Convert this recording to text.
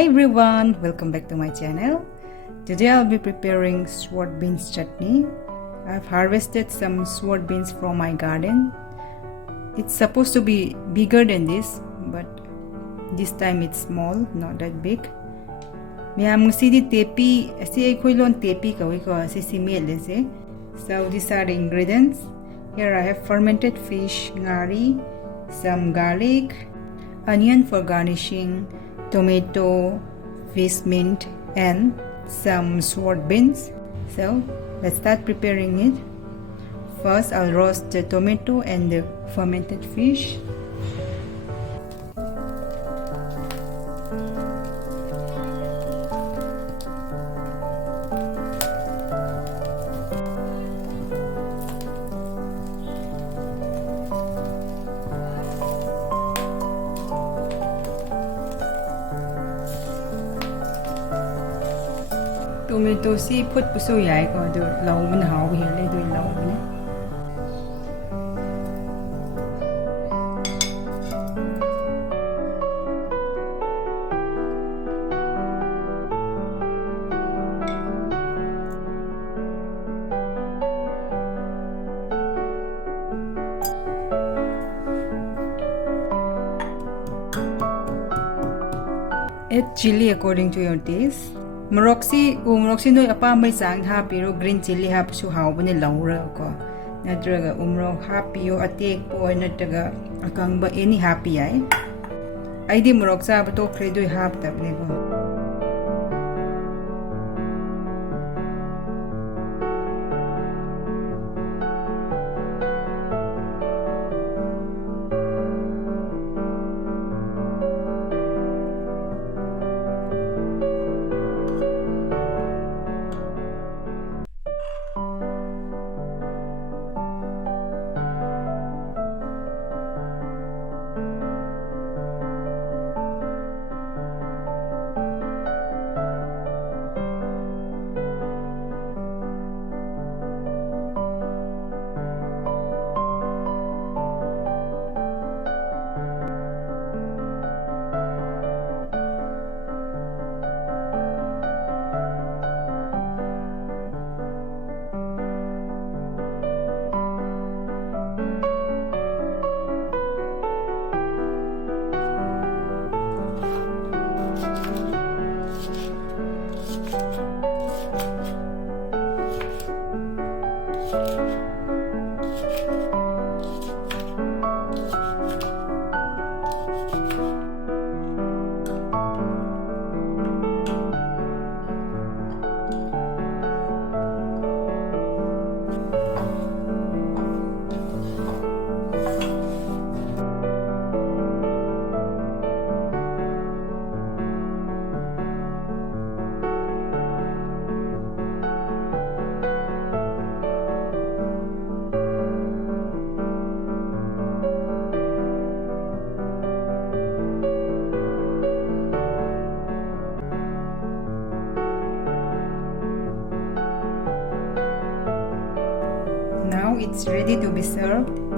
Hi everyone, welcome back to my channel. Today I'll be preparing sword beans chutney. I've harvested some sword beans from my garden. It's supposed to be bigger than this, but this time it's small, not that big. Miyam sidi tepi, si lon tepi kawi ko si simil lese. So these are the ingredients. Here I have fermented fish, ngari, some garlic, onion for garnishing, tomato, fish mint, and some sword beans. So let's start preparing it. First I'll roast the tomato and the fermented fish. Tomato si put puso yai ko do lau man hao hi le do lau ni. Add chili according to your taste. Morocci no apa may sang happy ro green chili hap su hao bane laura ko natraga umrok happy yo atek po natraga akang ba any happy ay di morok sa ba to kredo hap tab ne ko. Now it's ready to be served.